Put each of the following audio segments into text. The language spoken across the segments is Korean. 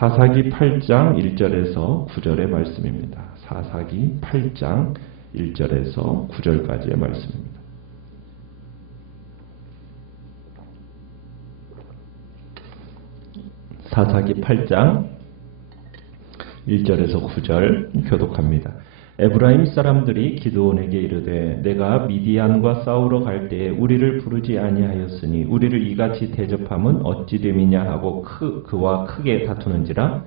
사사기 8장 1절에서 9절의 말씀입니다. 사사기 8장 1절에서 9절까지의 말씀입니다. 사사기 8장 1절에서 9절 교독합니다. 에브라임 사람들이 기드온에게 이르되 내가 미디안과 싸우러 갈 때에 우리를 부르지 아니하였으니 우리를 이같이 대접함은 어찌 됨이냐 하고 그와 크게 다투는지라.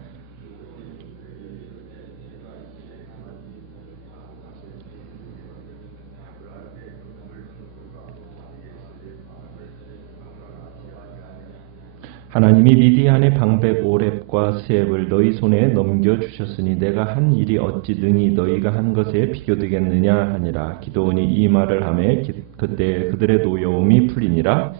하나님이 미디안의 방백 오렙과 세heb을 너희 손에 넘겨주셨으니 내가 한 일이 어찌 능히 너희가 한 것에 비교되겠느냐 하니라. 기드온이 이 말을 하매 그때 그들의 노여움이 풀리니라.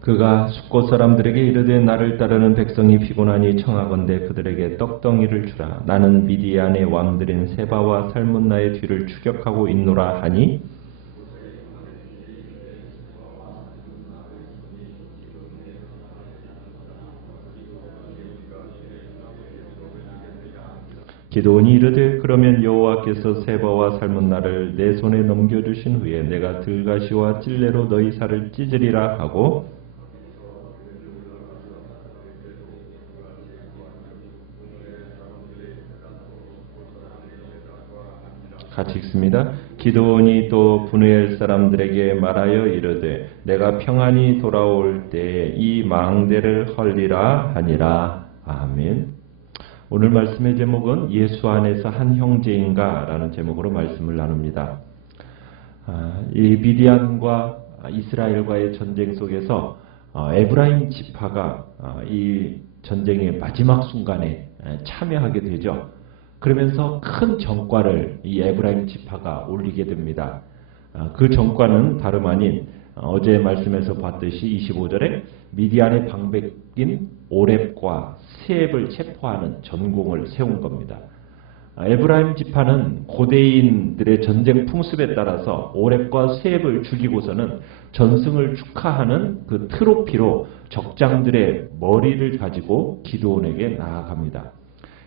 그가 숫곳 사람들에게 이르되 나를 따르는 백성이 피곤하니 청하건대 그들에게 떡덩이를 주라. 나는 미디안의 왕들인 세바와 살문나의 뒤를 추격하고 있노라 하니 기드온이 이르되 그러면 여호와께서 세바와 살문나를 내 손에 넘겨주신 후에 내가 들가시와 찔레로 너희 살을 찢으리라 하고 같이 읽습니다. 기드온이 또 브누엘 사람들에게 말하여 이르되 내가 평안히 돌아올 때에 이 망대를 헐리라 하니라. 아멘. 오늘 말씀의 제목은 예수 안에서 한 형제인가 라는 제목으로 말씀을 나눕니다. 이 미디안과 이스라엘과의 전쟁 속에서 에브라임 지파가 이 전쟁의 마지막 순간에 참여하게 되죠. 그러면서 큰 전과를 이 에브라임 지파가 올리게 됩니다. 그 전과는 다름 아닌 어제 말씀에서 봤듯이 25절에 미디안의 방백인 오렙과 세heb을 체포하는 전공을 세운 겁니다. 에브라임 지파는 고대인들의 전쟁 풍습에 따라서 오렙과 세heb을 죽이고서는 전승을 축하하는 그 트로피로 적장들의 머리를 가지고 기드온에게 나아갑니다.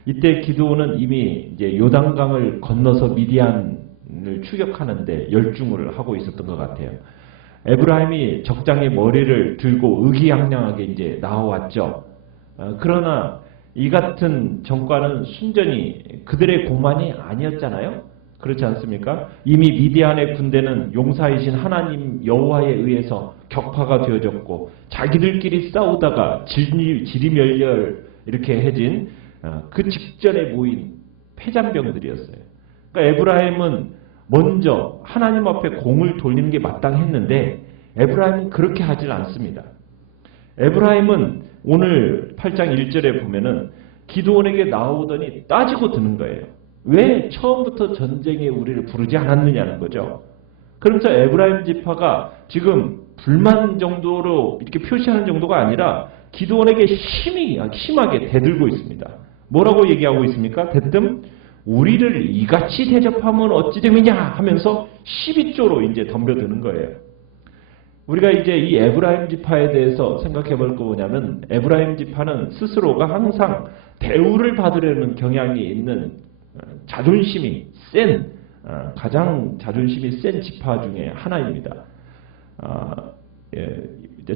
이때 기드온은 이미 이제 요단강을 건너서 미디안을 추격하는데 열중을 하고 있었던 것 같아요. 에브라임이 적장의 머리를 들고 의기양양하게 이제 나와왔죠. 그러나 이 같은 전과는 순전히 그들의 공만이 아니었잖아요. 그렇지 않습니까? 이미 미디안의 군대는 용사이신 하나님 여호와에 의해서 격파가 되어졌고 자기들끼리 싸우다가 지리멸렬 이렇게 해진 그 직전에 모인 패잔병들이었어요. 그러니까 에브라임은 먼저 하나님 앞에 공을 돌리는 게 마땅했는데 에브라임은 그렇게 하질 않습니다. 에브라임은 오늘 8장 1절에 보면은 기드온에게 나오더니 따지고 드는 거예요. 왜 처음부터 전쟁에 우리를 부르지 않았느냐는 거죠. 그러면서 에브라임 지파가 지금 불만 정도로 이렇게 표시하는 정도가 아니라 기드온에게 심하게 대들고 있습니다. 뭐라고 얘기하고 있습니까? 대뜸 우리를 이같이 대접하면 어찌 됨이냐 하면서 12조로 이제 덤벼드는 거예요. 우리가 이제 이 에브라임 지파에 대해서 생각해 볼 거 뭐냐면 에브라임 지파는 스스로가 항상 대우를 받으려는 경향이 있는 자존심이 센 가장 자존심이 센 지파 중에 하나입니다.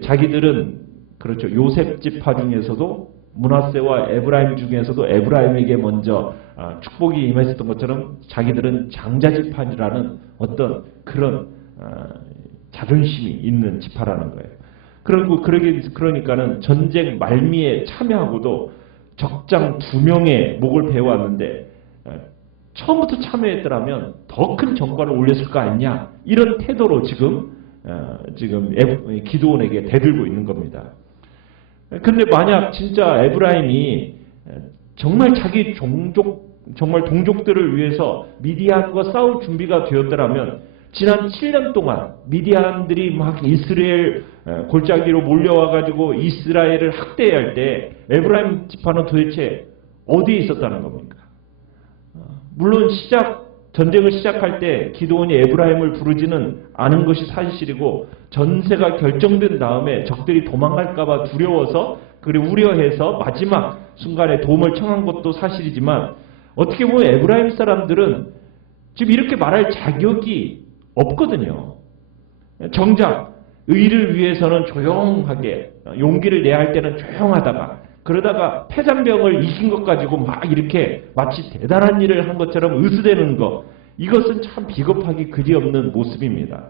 자기들은 그렇죠. 요셉 지파 중에서도 므낫세와 에브라임 중에서도 에브라임에게 먼저 축복이 임했었던 것처럼 자기들은 장자지파라는 어떤 그런 자존심이 있는 지파라는 거예요. 그러니까는 전쟁 말미에 참여하고도 적장 2명의 목을 베어왔는데 처음부터 참여했더라면 더 큰 전과를 올렸을 거 아니냐 이런 태도로 지금 기드온에게 대들고 있는 겁니다. 그런데 만약 진짜 에브라임이 정말 자기 정말 동족들을 위해서 미디안과 싸울 준비가 되었더라면 지난 7년 동안 미디안들이 막 이스라엘 골짜기로 몰려와가지고 이스라엘을 학대할 때 에브라임 지파는 도대체 어디에 있었다는 겁니까? 물론 시작 전쟁을 시작할 때 기드온이 에브라임을 부르지는 않은 것이 사실이고 전세가 결정된 다음에 적들이 도망갈까봐 두려워서 그리고 우려해서 마지막 순간에 도움을 청한 것도 사실이지만 어떻게 보면 에브라임 사람들은 지금 이렇게 말할 자격이 없거든요. 정작 의를 위해서는 조용하게 용기를 내야 할 때는 조용하다가 그러다가 패잔병을 이긴 것 가지고 막 이렇게 마치 대단한 일을 한 것처럼 으스대는 것, 이것은 참 비겁하기 그지없는 모습입니다.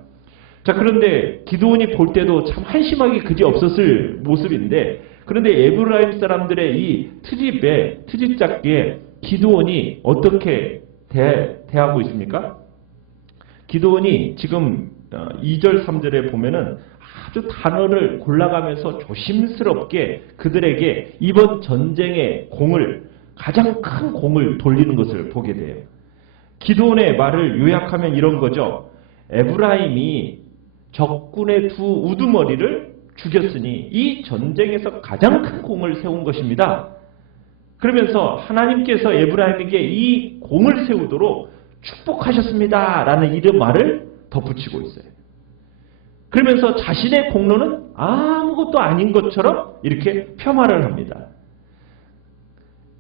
자, 그런데 기드온이 볼 때도 참 한심하기 그지없었을 모습인데 그런데 에브라임 사람들의 이 트집 잡기에 기드온이 어떻게 대하고 있습니까? 기드온이 지금 2절 3절에 보면은 아주 단어를 골라가면서 조심스럽게 그들에게 이번 전쟁의 가장 큰 공을 돌리는 것을 보게 돼요. 기드온의 말을 요약하면 이런 거죠. 에브라임이 적군의 두 우두머리를 죽였으니 이 전쟁에서 가장 큰 공을 세운 것입니다. 그러면서 하나님께서 에브라임에게 이 공을 세우도록 축복하셨습니다. 라는 이런 말을 덧붙이고 있어요. 그러면서 자신의 공로는 아무것도 아닌 것처럼 이렇게 폄하를 합니다.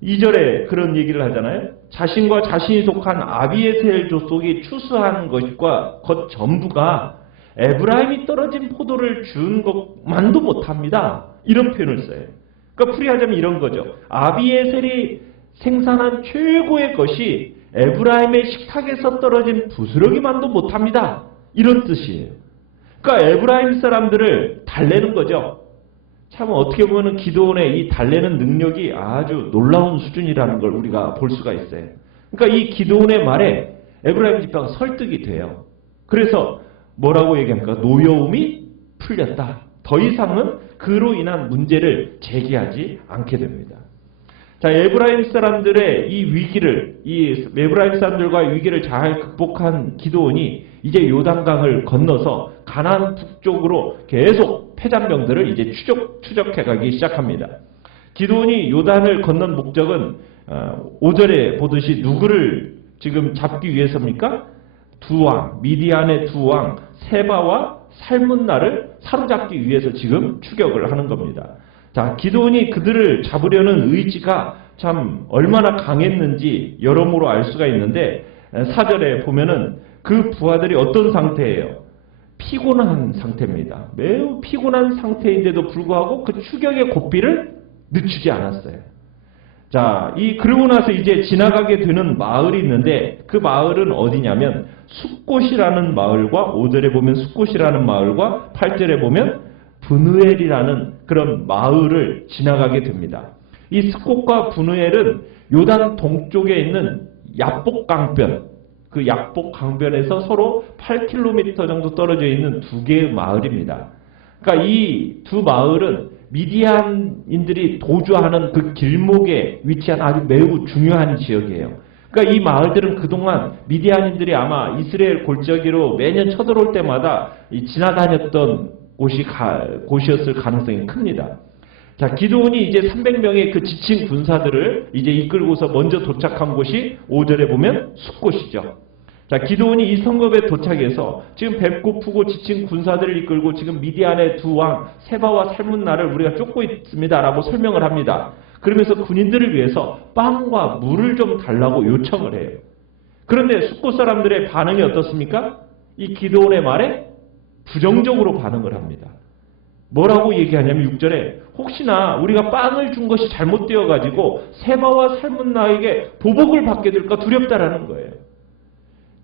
2절에 그런 얘기를 하잖아요. 자신과 자신이 속한 아비에셀 족속이 추수한 것과 것 전부가 에브라임이 떨어진 포도를 준 것만도 못합니다. 이런 표현을 써요. 그러니까 풀이하자면 이런 거죠. 아비에셀이 생산한 최고의 것이 에브라임의 식탁에서 떨어진 부스러기만도 못합니다. 이런 뜻이에요. 그러니까 에브라임 사람들을 달래는 거죠. 참 어떻게 보면 기드온의 이 달래는 능력이 아주 놀라운 수준이라는 걸 우리가 볼 수가 있어요. 그러니까 이 기드온의 말에 에브라임 지파가 설득이 돼요. 그래서 뭐라고 얘기합니까? 노여움이 풀렸다. 더 이상은 그로 인한 문제를 제기하지 않게 됩니다. 자, 에브라임 사람들의 에브라임 사람들과의 위기를 잘 극복한 기드온이 이제 요단강을 건너서 가나안 북쪽으로 계속 패잔병들을 이제 추적해 가기 시작합니다. 기드온이 요단을 건넌 목적은 5절에 보듯이 누구를 지금 잡기 위해서입니까? 미디안의 두 왕 세바와 살문나를 사로잡기 위해서 지금 추격을 하는 겁니다. 자, 기드온이 그들을 잡으려는 의지가 참 얼마나 강했는지 여러모로 알 수가 있는데 4절에 보면은 그 부하들이 어떤 상태예요? 피곤한 상태입니다. 매우 피곤한 상태인데도 불구하고 그 추격의 고삐를 늦추지 않았어요. 자, 그러고 나서 이제 지나가게 되는 마을이 있는데 그 마을은 어디냐면 숫곳이라는 마을과 5절에 보면 숫곳이라는 마을과 8절에 보면 브누엘이라는 그런 마을을 지나가게 됩니다. 이 숫곳과 브누엘은 요단 동쪽에 있는 야복강변, 그 야복강변에서 서로 8km 정도 떨어져 있는 두 개의 마을입니다. 그러니까 이 두 마을은 미디안인들이 도주하는 그 길목에 위치한 아주 매우 중요한 지역이에요. 그러니까 이 마을들은 그동안 미디안인들이 아마 이스라엘 골짜기로 매년 쳐들어올 때마다 지나다녔던 곳이었을 가능성이 큽니다. 자, 기드온이 이제 300명의 그 지친 군사들을 이제 이끌고서 먼저 도착한 곳이 5절에 보면 숫곳이죠. 자, 기드온이 이 성읍에 도착해서 지금 배고프고 지친 군사들을 이끌고 지금 미디안의 두 왕 세바와 살문나를 우리가 쫓고 있습니다라고 설명을 합니다. 그러면서 군인들을 위해서 빵과 물을 좀 달라고 요청을 해요. 그런데 숫곳 사람들의 반응이 어떻습니까? 이 기드온의 말에 부정적으로 반응을 합니다. 뭐라고 얘기하냐면 6절에 혹시나 우리가 빵을 준 것이 잘못되어 가지고 세바와 살문나에게 보복을 받게 될까 두렵다라는 거예요.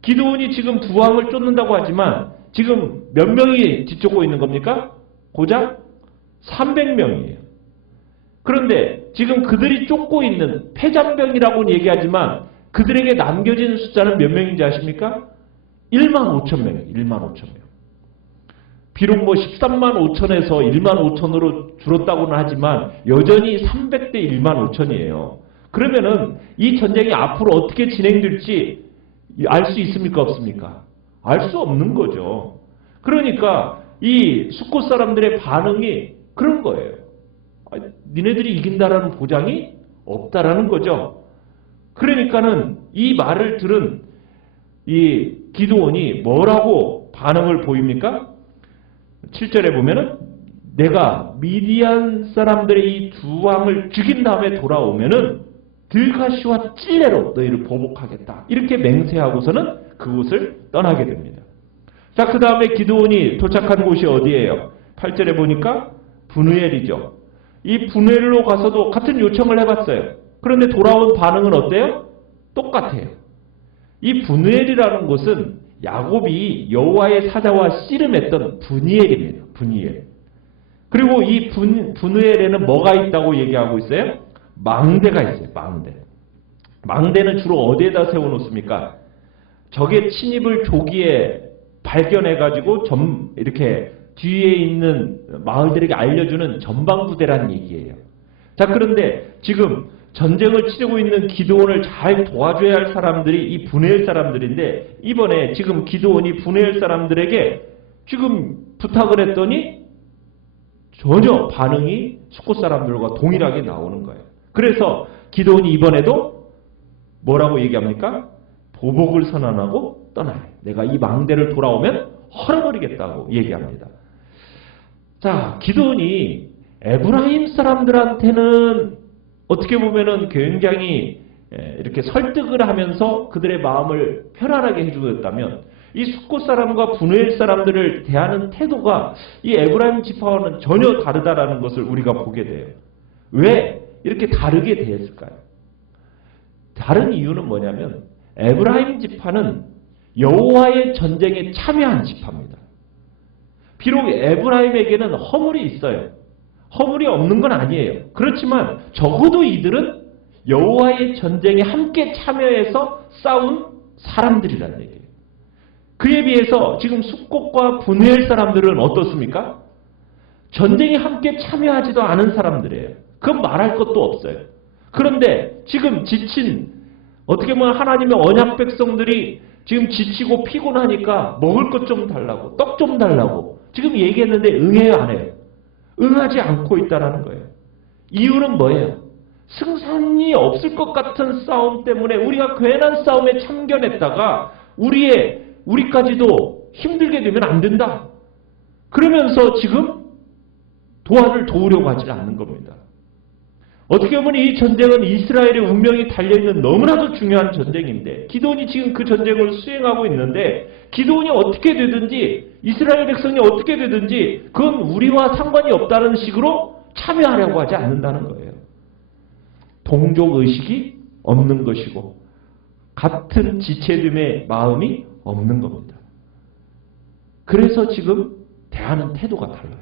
기드온이 지금 두 왕을 쫓는다고 하지만 지금 몇 명이 뒤쫓고 있는 겁니까? 고작 300명이에요. 그런데 지금 그들이 쫓고 있는 패잔병이라고는 얘기하지만 그들에게 남겨진 숫자는 몇 명인지 아십니까? 1만 5천 명이에요. 1만 5천 명. 비록 13만 5천에서 1만 5천으로 줄었다고는 하지만 여전히 300대 1만 5천이에요. 그러면은 이 전쟁이 앞으로 어떻게 진행될지 알 수 있습니까? 없습니까? 알 수 없는 거죠. 그러니까 이 숫곳 사람들의 반응이 그런 거예요. 니네들이 이긴다라는 보장이 없다라는 거죠. 그러니까는 이 말을 들은 이 기드온이 뭐라고 반응을 보입니까? 7절에 보면은 내가 미디안 사람들의 이 두 왕을 죽인 다음에 돌아오면은 들가시와 찔레로 너희를 보복하겠다. 이렇게 맹세하고서는 그곳을 떠나게 됩니다. 자, 그 다음에 기드온이 도착한 곳이 어디예요? 8절에 보니까 브누엘이죠. 이 브누엘로 가서도 같은 요청을 해봤어요. 그런데 돌아온 반응은 어때요? 똑같아요. 이 브누엘이라는 곳은 야곱이 여호와의 사자와 씨름했던 브니엘입니다. 브니엘. 그리고 이 브누엘에는 뭐가 있다고 얘기하고 있어요? 망대가 있어요. 망대. 망대는 주로 어디에다 세워놓습니까? 적의 침입을 조기에 발견해가지고 이렇게 뒤에 있는 마을들에게 알려주는 전방부대라는 얘기예요. 자, 그런데 지금 전쟁을 치르고 있는 기드온을 잘 도와줘야 할 사람들이 이 브누엘 사람들인데, 이번에 지금 기드온이 브누엘 사람들에게 지금 부탁을 했더니 전혀 반응이 숫곳 사람들과 동일하게 나오는 거예요. 그래서 기드온이 이번에도 뭐라고 얘기합니까? 보복을 선언하고 떠나요. 내가 이 망대를 돌아오면 헐어버리겠다고 얘기합니다. 자, 기드온이 에브라임 사람들한테는 어떻게 보면은 굉장히 이렇게 설득을 하면서 그들의 마음을 편안하게 해주었다면, 이 숫곳 사람과 브누엘 사람들을 대하는 태도가 이 에브라임 지파와는 전혀 다르다라는 것을 우리가 보게 돼요. 왜 이렇게 다르게 대했을까요? 다른 이유는 뭐냐면 에브라임 지파는 여호와의 전쟁에 참여한 지파입니다. 비록 에브라임에게는 허물이 있어요. 허물이 없는 건 아니에요. 그렇지만 적어도 이들은 여호와의 전쟁에 함께 참여해서 싸운 사람들이라는 얘기예요. 그에 비해서 지금 숫곳과 브누엘 사람들은 어떻습니까? 전쟁에 함께 참여하지도 않은 사람들이에요. 그건 말할 것도 없어요. 그런데 지금 지친, 어떻게 보면 하나님의 언약 백성들이 지금 지치고 피곤하니까 먹을 것 좀 달라고, 떡 좀 달라고 지금 얘기했는데 응해요, 안 해요? 응하지 않고 있다는 거예요. 이유는 뭐예요? 승산이 없을 것 같은 싸움 때문에 우리가 괜한 싸움에 참견했다가 우리까지도 힘들게 되면 안 된다. 그러면서 지금 도안을 도우려고 하지 않는 겁니다. 어떻게 보면 이 전쟁은 이스라엘의 운명이 달려있는 너무나도 중요한 전쟁인데, 기드온이 지금 그 전쟁을 수행하고 있는데, 기드온이 어떻게 되든지, 이스라엘 백성이 어떻게 되든지 그건 우리와 상관이 없다는 식으로 참여하려고 하지 않는다는 거예요. 동족의식이 없는 것이고 같은 지체됨의 마음이 없는 겁니다. 그래서 지금 대하는 태도가 달라요.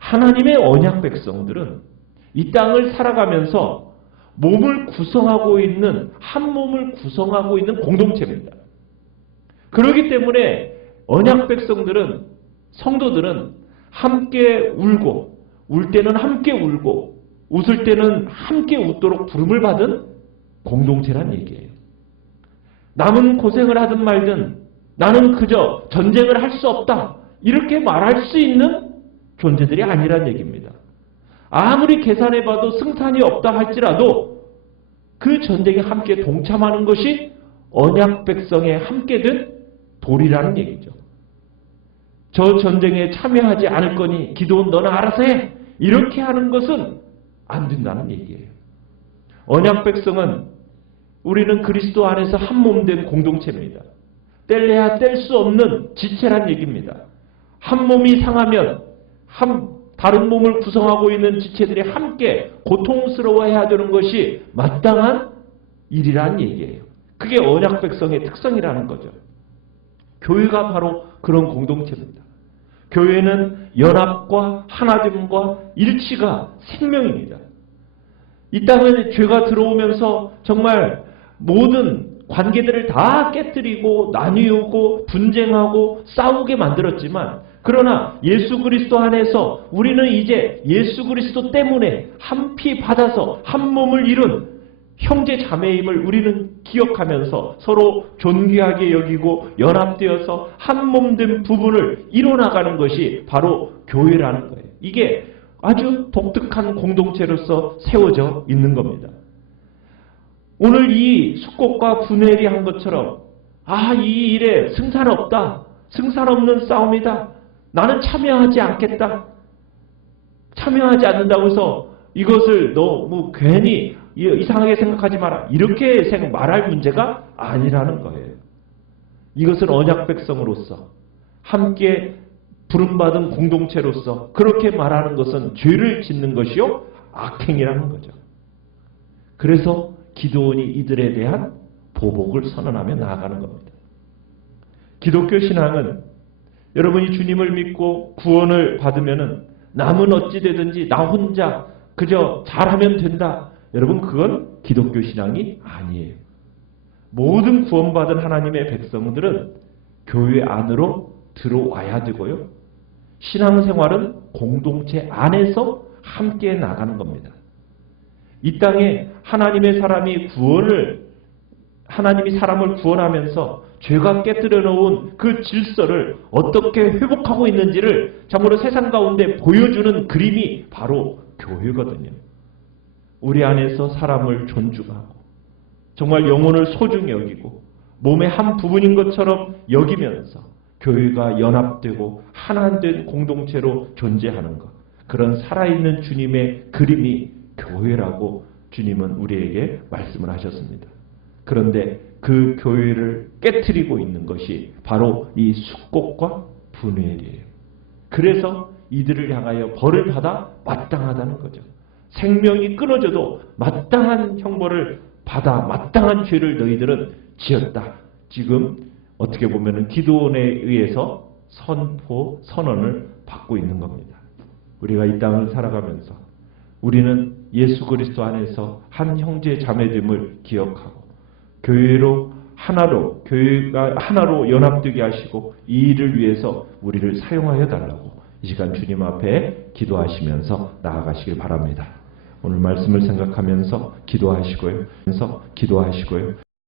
하나님의 언약 백성들은 이 땅을 살아가면서 몸을 구성하고 있는, 한 몸을 구성하고 있는 공동체입니다. 그렇기 때문에 언약 백성들은, 성도들은 함께 울고, 울 때는 함께 울고, 웃을 때는 함께 웃도록 부름을 받은 공동체란 얘기예요. 남은 고생을 하든 말든 나는 그저 전쟁을 할 수 없다, 이렇게 말할 수 있는 존재들이 아니란 얘기입니다. 아무리 계산해봐도 승산이 없다 할지라도 그 전쟁에 함께 동참하는 것이 언약 백성에 함께 된 도리라는 얘기죠. 저 전쟁에 참여하지 않을 거니 기드온 너는 알아서 해, 이렇게 하는 것은 안 된다는 얘기예요. 언약 백성은, 우리는 그리스도 안에서 한 몸 된 공동체입니다. 뗄래야 뗄 수 없는 지체란 얘기입니다. 한 몸이 상하면 다른 몸을 구성하고 있는 지체들이 함께 고통스러워해야 되는 것이 마땅한 일이라는 얘기예요. 그게 언약 백성의 특성이라는 거죠. 교회가 바로 그런 공동체입니다. 교회는 연합과 하나됨과 일치가 생명입니다. 이 땅에 죄가 들어오면서 정말 모든 관계들을 다 깨뜨리고 나뉘고 분쟁하고 싸우게 만들었지만, 그러나 예수 그리스도 안에서 우리는 이제 예수 그리스도 때문에 한 피 받아서 한 몸을 이룬 형제 자매임을 우리는 기억하면서 서로 존귀하게 여기고 연합되어서 한 몸 된 부분을 이뤄나가는 것이 바로 교회라는 거예요. 이게 아주 독특한 공동체로서 세워져 있는 겁니다. 오늘 이 숫곳과 브누엘이 한 것처럼 이 일에 승산 없다. 승산 없는 싸움이다. 나는 참여하지 않겠다. 참여하지 않는다고 해서 이것을 너무 괜히 이상하게 생각하지 마라. 이렇게 말할 문제가 아니라는 거예요. 이것은 언약 백성으로서 함께 부름받은 공동체로서 그렇게 말하는 것은 죄를 짓는 것이요 악행이라는 거죠. 그래서 기드온이 이들에 대한 보복을 선언하며 나아가는 겁니다. 기독교 신앙은 여러분이 주님을 믿고 구원을 받으면은 남은 어찌 되든지 나 혼자 그저 잘하면 된다. 여러분 그건 기독교 신앙이 아니에요. 모든 구원받은 하나님의 백성들은 교회 안으로 들어와야 되고요. 신앙생활은 공동체 안에서 함께 나가는 겁니다. 이 땅에 하나님의 사람이 하나님이 사람을 구원하면서 죄가 깨뜨려 놓은 그 질서를 어떻게 회복하고 있는지를 참으로 세상 가운데 보여주는 그림이 바로 교회거든요. 우리 안에서 사람을 존중하고 정말 영혼을 소중히 여기고 몸의 한 부분인 것처럼 여기면서 교회가 연합되고 하나 된 공동체로 존재하는 것. 그런 살아있는 주님의 그림이 교회라고 주님은 우리에게 말씀을 하셨습니다. 그런데 그 교회를 깨트리고 있는 것이 바로 이 숙곡과 분회일이에요. 그래서 이들을 향하여 벌을 받아 마땅하다는 거죠. 생명이 끊어져도 마땅한 형벌을 받아 마땅한 죄를 너희들은 지었다. 지금 어떻게 보면 기드온에 의해서 선언을 받고 있는 겁니다. 우리가 이 땅을 살아가면서 우리는 예수 그리스도 안에서 한 형제 자매됨을 기억하고 교회가 하나로 연합되게 하시고 이 일을 위해서 우리를 사용하여 달라고 이 시간 주님 앞에 기도하시면서 나아가시길 바랍니다. 오늘 말씀을 생각하면서 기도하시고요.